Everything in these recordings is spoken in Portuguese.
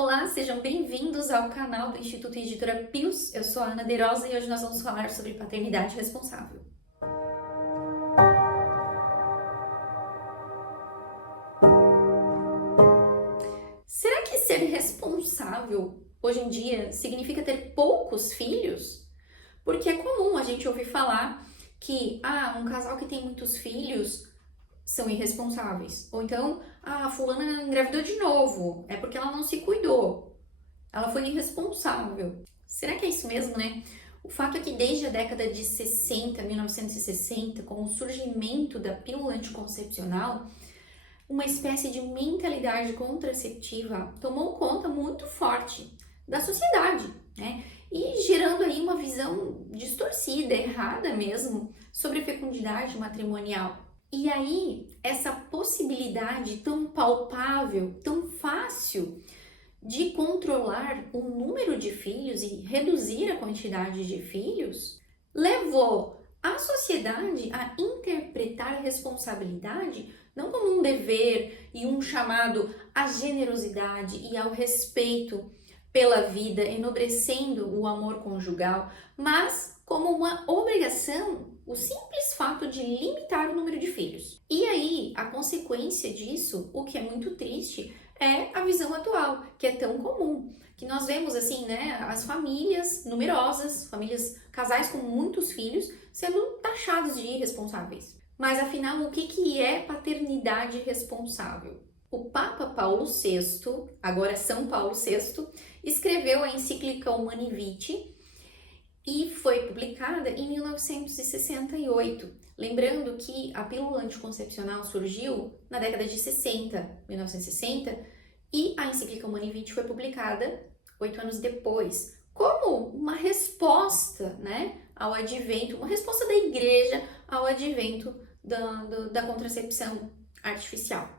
Olá, sejam bem-vindos ao canal do Instituto Editora Pius. Eu sou a Ana Derosa e hoje nós vamos falar sobre paternidade responsável. Será que ser responsável hoje em dia significa ter poucos filhos? Porque é comum a gente ouvir falar que um casal que tem muitos filhos são irresponsáveis. Ou então, a fulana engravidou de novo, é porque ela não se cuidou. Ela foi irresponsável. Será que é isso mesmo, né? O fato é que desde a década de 60, 1960, com o surgimento da pílula anticoncepcional, uma espécie de mentalidade contraceptiva tomou conta muito forte da sociedade, né? E gerando aí uma visão distorcida, errada mesmo, sobre a fecundidade matrimonial. E aí, essa possibilidade tão palpável, tão fácil de controlar o número de filhos e reduzir a quantidade de filhos, levou a sociedade a interpretar a responsabilidade não como um dever e um chamado à generosidade e ao respeito pela vida, enobrecendo o amor conjugal, mas como uma obrigação, o simples fato de limitar o número de filhos. E aí, a consequência disso, o que é muito triste, é a visão atual, que é tão comum, que nós vemos assim, né, as famílias numerosas, casais com muitos filhos, sendo taxados de irresponsáveis. Mas afinal, o que é paternidade responsável? O Papa Paulo VI, agora São Paulo VI, escreveu a encíclica Humani Vitae e foi publicada em 1968. Lembrando que a pílula anticoncepcional surgiu na década de 60, 1960, e a encíclica Humani Vitae foi publicada 8 anos depois, como uma resposta, né, ao advento, uma resposta da igreja ao advento da contracepção artificial.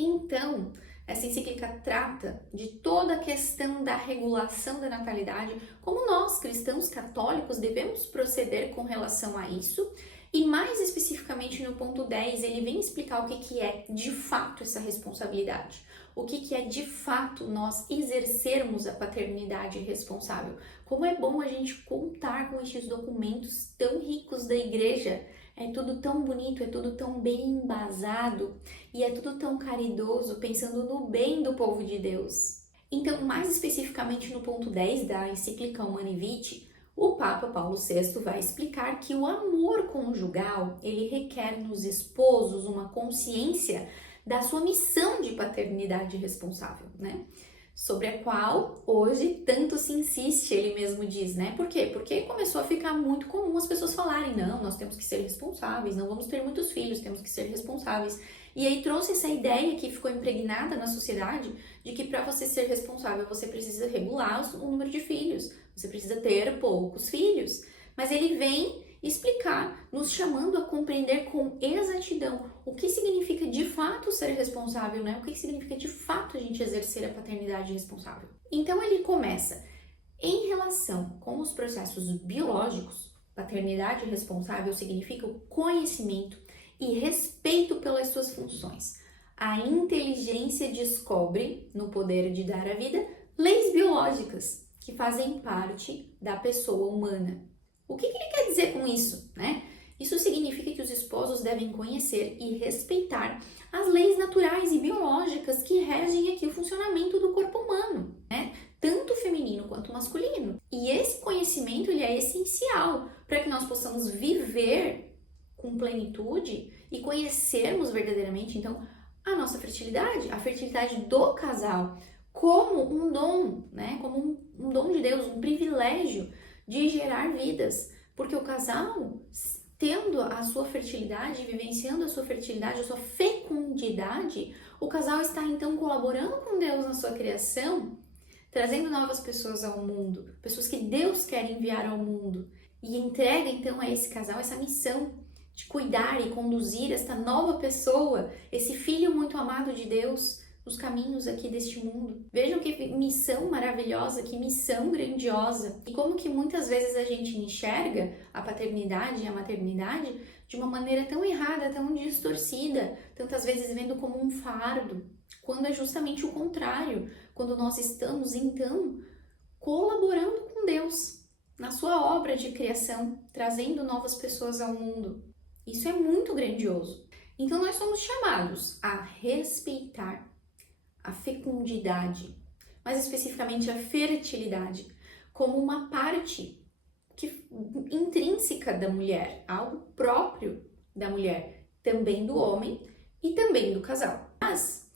Então, essa encíclica trata de toda a questão da regulação da natalidade, como nós, cristãos católicos, devemos proceder com relação a isso, e mais especificamente no ponto 10, ele vem explicar o que é de fato essa responsabilidade, o que é de fato nós exercermos a paternidade responsável. Como é bom a gente contar com estes documentos tão ricos da igreja. É tudo tão bonito, é tudo tão bem embasado e é tudo tão caridoso, pensando no bem do povo de Deus. Então, mais especificamente no ponto 10 da encíclica Humani Vitae, o Papa Paulo VI vai explicar que o amor conjugal, ele requer nos esposos uma consciência da sua missão de paternidade responsável, né? Sobre a qual hoje tanto se insiste, ele mesmo diz, né? Por quê? Porque começou a ficar muito comum as pessoas falarem, não, nós temos que ser responsáveis, não vamos ter muitos filhos, temos que ser responsáveis. E aí trouxe essa ideia que ficou impregnada na sociedade de que para você ser responsável, você precisa regular o número de filhos, você precisa ter poucos filhos. Mas ele vem explicar, nos chamando a compreender com exatidão o que significa de fato ser responsável, né? O que significa de fato a gente exercer a paternidade responsável. Então ele começa, em relação com os processos biológicos, paternidade responsável significa o conhecimento e respeito pelas suas funções. A inteligência descobre, no poder de dar a vida, leis biológicas que fazem parte da pessoa humana. O que ele quer dizer com isso, né? Isso significa que os esposos devem conhecer e respeitar as leis naturais e biológicas que regem aqui o funcionamento do corpo humano, né? Tanto feminino quanto masculino. E esse conhecimento ele é essencial para que nós possamos viver com plenitude e conhecermos verdadeiramente, então, a nossa fertilidade, a fertilidade do casal, como um dom, né? Como um dom de Deus, um privilégio de gerar vidas, porque o casal, tendo a sua fertilidade, vivenciando a sua fertilidade, a sua fecundidade, o casal está então colaborando com Deus na sua criação, trazendo novas pessoas ao mundo, pessoas que Deus quer enviar ao mundo, e entrega então a esse casal essa missão de cuidar e conduzir esta nova pessoa, esse filho muito amado de Deus, os caminhos aqui deste mundo. Vejam que missão maravilhosa, que missão grandiosa. E como que muitas vezes a gente enxerga a paternidade e a maternidade de uma maneira tão errada, tão distorcida, tantas vezes vendo como um fardo, quando é justamente o contrário, quando nós estamos, então, colaborando com Deus na sua obra de criação, trazendo novas pessoas ao mundo. Isso é muito grandioso. Então, nós somos chamados a respeitar a fecundidade, mais especificamente a fertilidade, como uma parte intrínseca da mulher, algo próprio da mulher, também do homem e também do casal. Mas,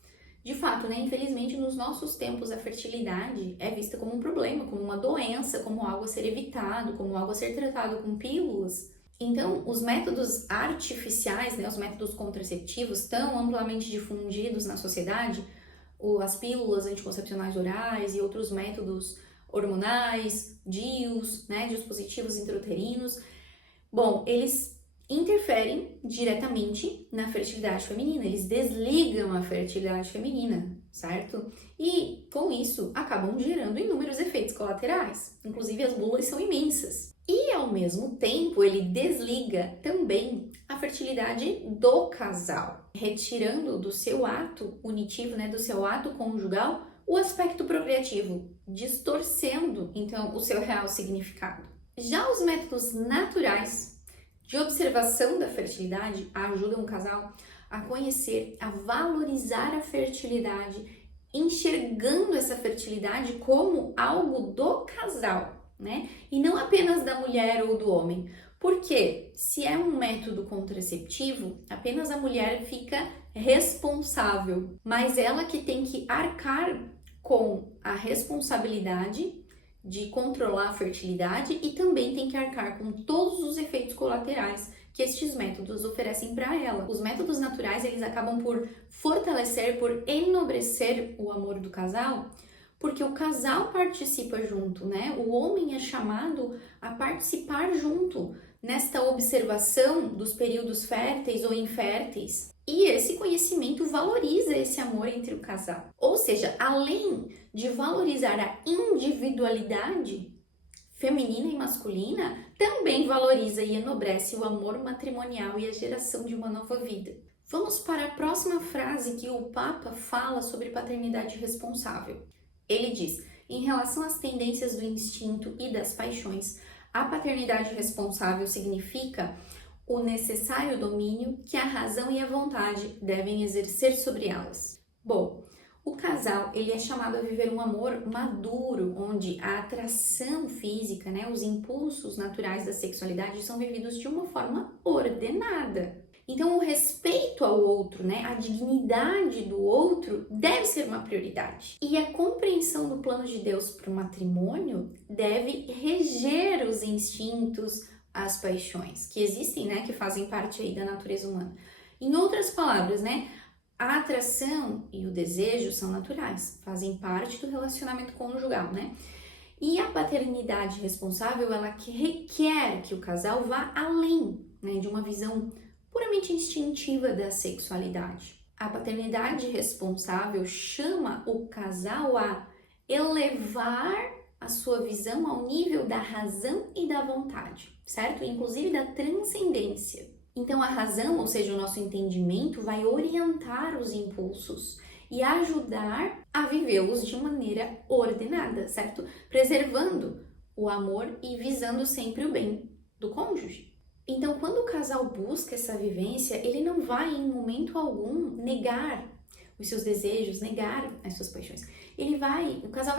de fato, né, infelizmente, nos nossos tempos, a fertilidade é vista como um problema, como uma doença, como algo a ser evitado, como algo a ser tratado com pílulas. Então, os métodos artificiais, né, os métodos contraceptivos tão amplamente difundidos na sociedade, as pílulas anticoncepcionais orais e outros métodos hormonais, DIUs, né, dispositivos intrauterinos, bom, eles interferem diretamente na fertilidade feminina, eles desligam a fertilidade feminina, certo? E com isso acabam gerando inúmeros efeitos colaterais, inclusive as bulas são imensas. E ao mesmo tempo ele desliga também a fertilidade do casal, retirando do seu ato unitivo, né, do seu ato conjugal, o aspecto procriativo, distorcendo então o seu real significado. Já os métodos naturais de observação da fertilidade ajudam o casal a conhecer, a valorizar a fertilidade, enxergando essa fertilidade como algo do casal, né? E não apenas da mulher ou do homem. Porque se é um método contraceptivo, apenas a mulher fica responsável, mas ela que tem que arcar com a responsabilidade de controlar a fertilidade e também tem que arcar com todos os efeitos colaterais que estes métodos oferecem para ela. Os métodos naturais, eles acabam por fortalecer, por enobrecer o amor do casal, porque o casal participa junto, né? O homem é chamado a participar junto nesta observação dos períodos férteis ou inférteis. E esse conhecimento valoriza esse amor entre o casal. Ou seja, além de valorizar a individualidade feminina e masculina, também valoriza e enobrece o amor matrimonial e a geração de uma nova vida. Vamos para a próxima frase que o Papa fala sobre paternidade responsável. Ele diz: em relação às tendências do instinto e das paixões, a paternidade responsável significa o necessário domínio que a razão e a vontade devem exercer sobre elas. Bom, o casal, ele é chamado a viver um amor maduro, onde a atração física, né, os impulsos naturais da sexualidade são vividos de uma forma ordenada. Então, o respeito ao outro, né, a dignidade do outro deve ser uma prioridade. E a compreensão do plano de Deus para o matrimônio deve reger os instintos, as paixões que existem, né, que fazem parte aí da natureza humana. Em outras palavras, né, a atração e o desejo são naturais, fazem parte do relacionamento conjugal, né? E a paternidade responsável, ela que requer que o casal vá além, né, de uma visão puramente instintiva da sexualidade. A paternidade responsável chama o casal a elevar a sua visão ao nível da razão e da vontade, certo? Inclusive da transcendência. Então a razão, ou seja, o nosso entendimento, vai orientar os impulsos e ajudar a vivê-los de maneira ordenada, certo? Preservando o amor e visando sempre o bem do cônjuge. Então, quando o casal busca essa vivência, ele não vai em momento algum negar os seus desejos, negar as suas paixões. O casal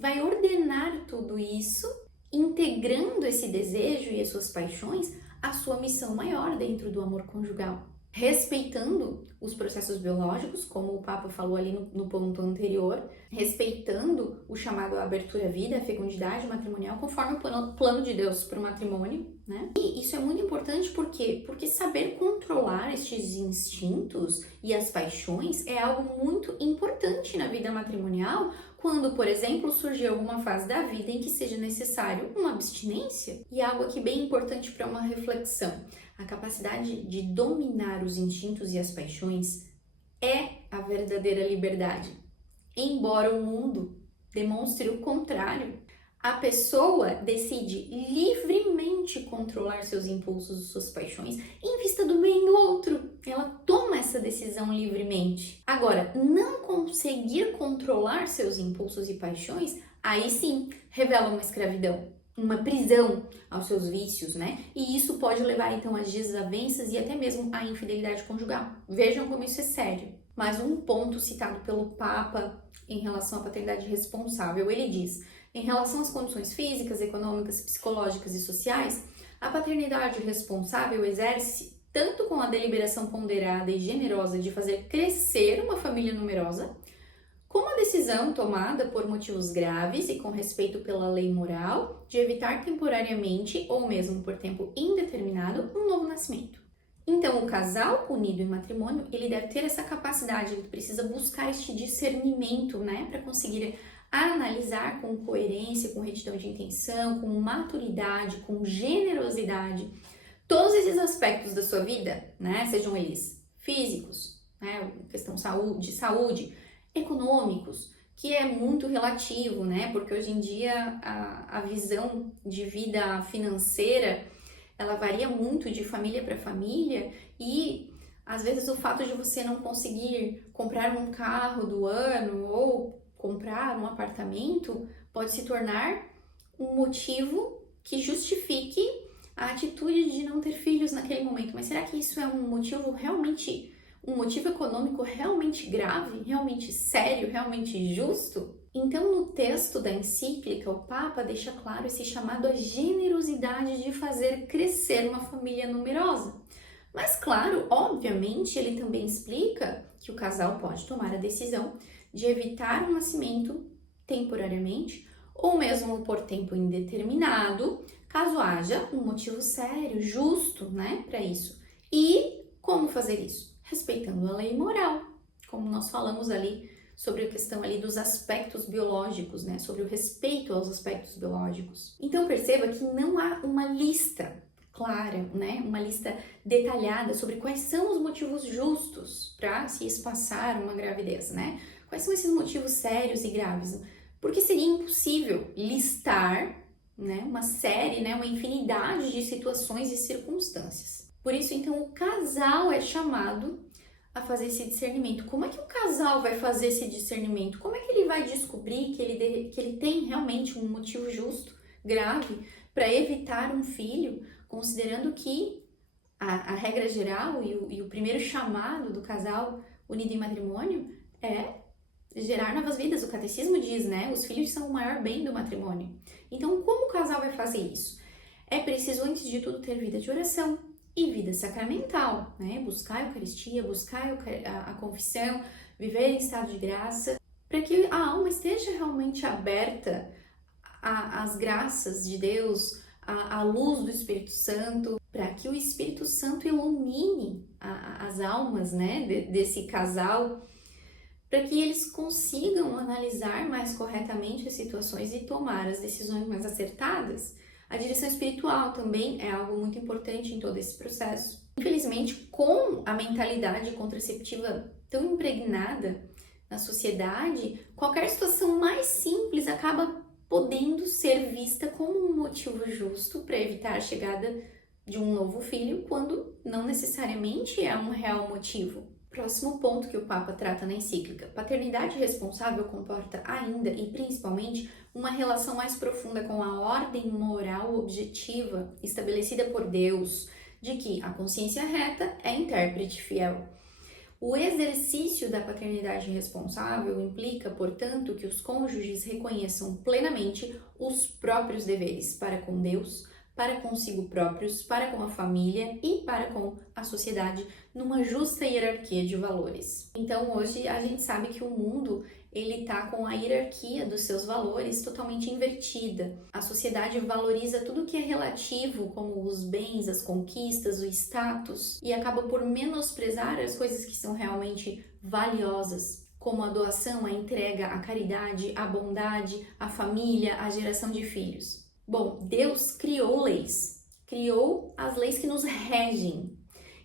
vai ordenar tudo isso, integrando esse desejo e as suas paixões à sua missão maior dentro do amor conjugal, respeitando os processos biológicos, como o Papa falou ali no ponto anterior, respeitando o chamado à abertura à vida, à fecundidade matrimonial, conforme o plano de Deus para o matrimônio, né? E isso é muito importante porque saber controlar estes instintos e as paixões é algo muito importante na vida matrimonial, quando, por exemplo, surgir alguma fase da vida em que seja necessário uma abstinência. E algo aqui bem importante para uma reflexão: a capacidade de dominar os instintos e as paixões é a verdadeira liberdade. Embora o mundo demonstre o contrário, A pessoa decide livremente controlar seus impulsos e suas paixões em vista do bem do outro. Ela toma essa decisão livremente. Agora, não conseguir controlar seus impulsos e paixões, aí sim revela uma escravidão, uma prisão aos seus vícios, né? E isso pode levar então a desavenças e até mesmo à infidelidade conjugal. Vejam como isso é sério. Mais um ponto citado pelo Papa em relação à paternidade responsável, ele diz: em relação às condições físicas, econômicas, psicológicas e sociais, a paternidade responsável exerce tanto com a deliberação ponderada e generosa de fazer crescer uma família numerosa, como a decisão tomada por motivos graves e com respeito pela lei moral de evitar temporariamente ou mesmo por tempo indeterminado um novo nascimento. Então, o casal unido em matrimônio, ele deve ter essa capacidade, ele precisa buscar este discernimento, né, para conseguir analisar com coerência, com retidão de intenção, com maturidade, com generosidade, todos esses aspectos da sua vida, né, sejam eles físicos, né, questão de saúde, econômicos, que é muito relativo, né, porque hoje em dia a visão de vida financeira, ela varia muito de família para família e às vezes o fato de você não conseguir comprar um carro do ano ou comprar um apartamento pode se tornar um motivo que justifique a atitude de não ter filhos naquele momento. Mas será que isso é um motivo realmente, um motivo econômico realmente grave, realmente sério, realmente justo? Então, no texto da encíclica, o Papa deixa claro esse chamado à generosidade de fazer crescer uma família numerosa. Mas, claro, obviamente, ele também explica que o casal pode tomar a decisão de evitar o nascimento temporariamente ou mesmo por tempo indeterminado, caso haja um motivo sério, justo, né, para isso. E como fazer isso? Respeitando a lei moral, como nós falamos ali sobre a questão ali dos aspectos biológicos, né, sobre o respeito aos aspectos biológicos. Então perceba que não há uma lista clara, né, uma lista detalhada sobre quais são os motivos justos para se espaçar uma gravidez, né? Quais são esses motivos sérios e graves? Porque seria impossível listar, né, uma série, né, uma infinidade de situações e circunstâncias. Por isso, então, o casal é chamado a fazer esse discernimento. Como é que o casal vai fazer esse discernimento? Como é que ele vai descobrir que ele tem realmente um motivo justo, grave, para evitar um filho, considerando que a regra geral e o primeiro chamado do casal unido em matrimônio é gerar novas vidas. O catecismo diz, né? Os filhos são o maior bem do matrimônio. Então, como o casal vai fazer isso? É preciso, antes de tudo, ter vida de oração e vida sacramental, né? Buscar a Eucaristia, buscar a confissão, viver em estado de graça, para que a alma esteja realmente aberta às graças de Deus, à luz do Espírito Santo, para que o Espírito Santo ilumine as almas, né, desse casal, para que eles consigam analisar mais corretamente as situações e tomar as decisões mais acertadas. A direção espiritual também é algo muito importante em todo esse processo. Infelizmente, com a mentalidade contraceptiva tão impregnada na sociedade, qualquer situação mais simples acaba podendo ser vista como um motivo justo para evitar a chegada de um novo filho, quando não necessariamente é um real motivo. Próximo ponto que o Papa trata na encíclica: paternidade responsável comporta ainda e principalmente uma relação mais profunda com a ordem moral objetiva estabelecida por Deus, de que a consciência reta é intérprete fiel. O exercício da paternidade responsável implica, portanto, que os cônjuges reconheçam plenamente os próprios deveres para com Deus, para consigo próprios, para com a família e para com a sociedade, numa justa hierarquia de valores. Então, hoje a gente sabe que o mundo ele tá com a hierarquia dos seus valores totalmente invertida. A sociedade valoriza tudo que é relativo, como os bens, as conquistas, o status, e acaba por menosprezar as coisas que são realmente valiosas, como a doação, a entrega, a caridade, a bondade, a família, a geração de filhos. Bom, Deus criou leis, criou as leis que nos regem.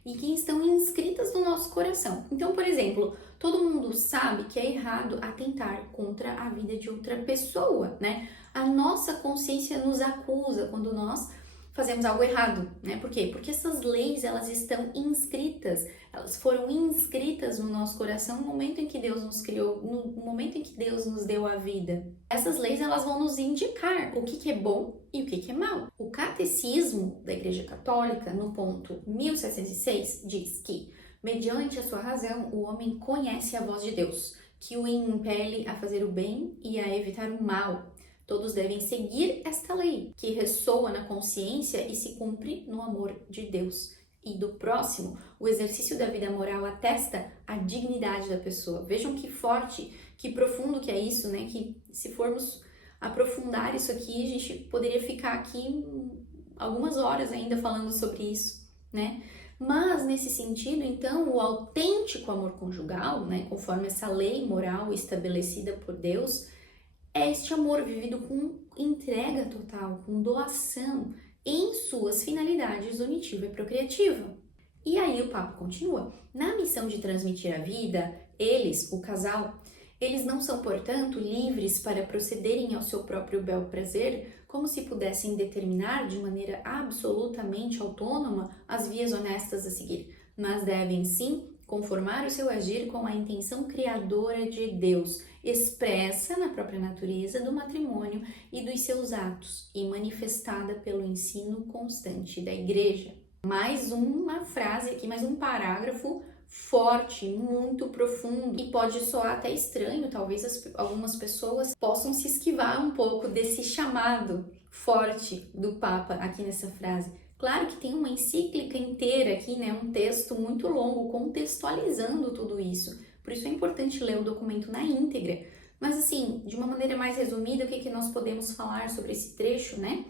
e que estão inscritas no nosso coração. Então, por exemplo, todo mundo sabe que é errado atentar contra a vida de outra pessoa, né? A nossa consciência nos acusa quando nós fazemos algo errado, né? Por quê? Porque essas leis, elas estão inscritas, elas foram inscritas no nosso coração no momento em que Deus nos criou, no momento em que Deus nos deu a vida. Essas leis, elas vão nos indicar o que é bom e o que é mal. O Catecismo da Igreja Católica, no ponto 1706, diz que, mediante a sua razão, o homem conhece a voz de Deus, que o impele a fazer o bem e a evitar o mal. Todos devem seguir esta lei, que ressoa na consciência e se cumpre no amor de Deus e do próximo. O exercício da vida moral atesta a dignidade da pessoa. Vejam que forte, que profundo que é isso, né? Que se formos aprofundar isso aqui, a gente poderia ficar aqui algumas horas ainda falando sobre isso, né? Mas, nesse sentido, então, o autêntico amor conjugal, né, conforme essa lei moral estabelecida por Deus, é este amor vivido com entrega total, com doação em suas finalidades unitiva e procriativa. E aí o papo continua. Na missão de transmitir a vida, eles, o casal, eles não são, portanto, livres para procederem ao seu próprio bel prazer, como se pudessem determinar de maneira absolutamente autônoma as vias honestas a seguir, mas devem sim conformar o seu agir com a intenção criadora de Deus, expressa na própria natureza do matrimônio e dos seus atos e manifestada pelo ensino constante da Igreja. Mais uma frase aqui, mais um parágrafo forte, muito profundo, e pode soar até estranho, talvez algumas pessoas possam se esquivar um pouco desse chamado forte do Papa aqui nessa frase. Claro que tem uma encíclica inteira aqui, né, um texto muito longo contextualizando tudo isso, por isso é importante ler o documento na íntegra. Mas assim, de uma maneira mais resumida, o que nós podemos falar sobre esse trecho, né?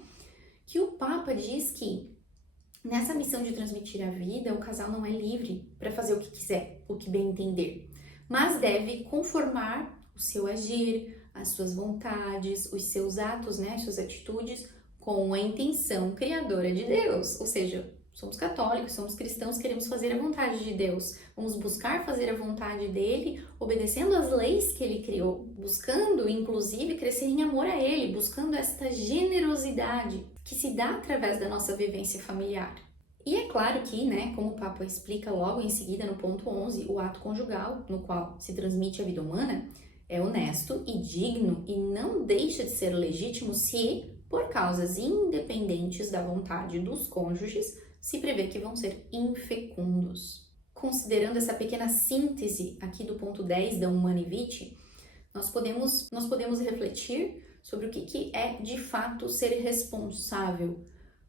Que o Papa diz que nessa missão de transmitir a vida, o casal não é livre para fazer o que quiser, o que bem entender, mas deve conformar o seu agir, as suas vontades, os seus atos, né, as suas atitudes, com a intenção criadora de Deus. Ou seja, somos católicos, somos cristãos, queremos fazer a vontade de Deus, vamos buscar fazer a vontade dele, obedecendo às leis que ele criou, buscando, inclusive, crescer em amor a ele, buscando esta generosidade que se dá através da nossa vivência familiar. E é claro que, né, como o Papa explica logo em seguida no ponto 11, o ato conjugal, no qual se transmite a vida humana, é honesto e digno e não deixa de ser legítimo se, por causas independentes da vontade dos cônjuges, se prevê que vão ser infecundos. Considerando essa pequena síntese aqui do ponto 10 da Humanae Vitae, nós podemos refletir sobre o que é de fato ser responsável.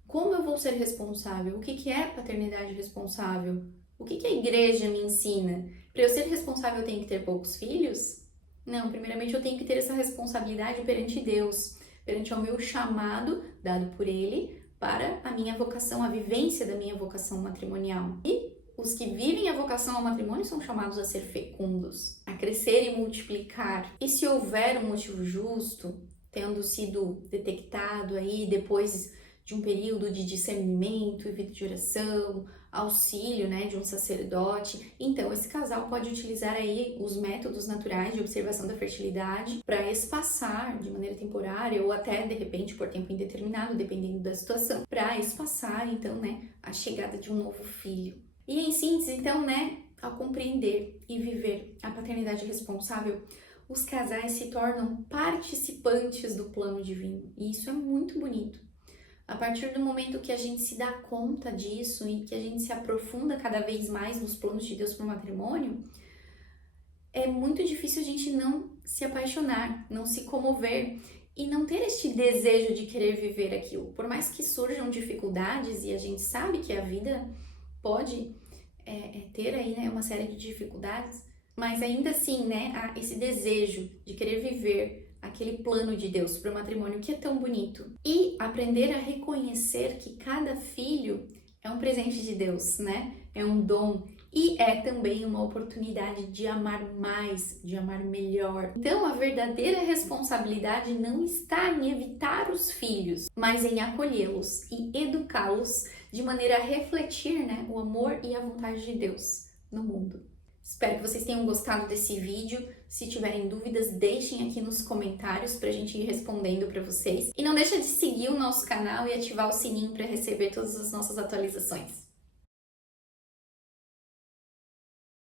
Como eu vou ser responsável? O que é paternidade responsável? O que a igreja me ensina? Para eu ser responsável, eu tenho que ter poucos filhos? Não, primeiramente eu tenho que ter essa responsabilidade perante Deus, perante ao meu chamado dado por Ele para a minha vocação, a vivência da minha vocação matrimonial. E os que vivem a vocação ao matrimônio são chamados a ser fecundos, a crescer e multiplicar. E se houver um motivo justo, tendo sido detectado aí depois de um período de discernimento e vida de oração, auxílio, né, de um sacerdote, então esse casal pode utilizar aí os métodos naturais de observação da fertilidade para espaçar de maneira temporária ou até de repente por tempo indeterminado, dependendo da situação, para espaçar então, né, a chegada de um novo filho. E em síntese, então, né, ao compreender e viver a paternidade responsável, os casais se tornam participantes do plano divino, e isso é muito bonito. A partir do momento que a gente se dá conta disso e que a gente se aprofunda cada vez mais nos planos de Deus para o matrimônio, é muito difícil a gente não se apaixonar, não se comover e não ter este desejo de querer viver aquilo. Por mais que surjam dificuldades, e a gente sabe que a vida pode ter aí, né, uma série de dificuldades, mas ainda assim, né, há esse desejo de querer viver aquele plano de Deus para o matrimônio que é tão bonito. E aprender a reconhecer que cada filho é um presente de Deus, né? É um dom E é também uma oportunidade de amar mais, de amar melhor. Então, a verdadeira responsabilidade não está em evitar os filhos, mas em acolhê-los e educá-los de maneira a refletir, né, o amor e a vontade de Deus no mundo. Espero que vocês tenham gostado desse vídeo. Se tiverem dúvidas, deixem aqui nos comentários para a gente ir respondendo para vocês. E não deixa de seguir o nosso canal e ativar o sininho para receber todas as nossas atualizações.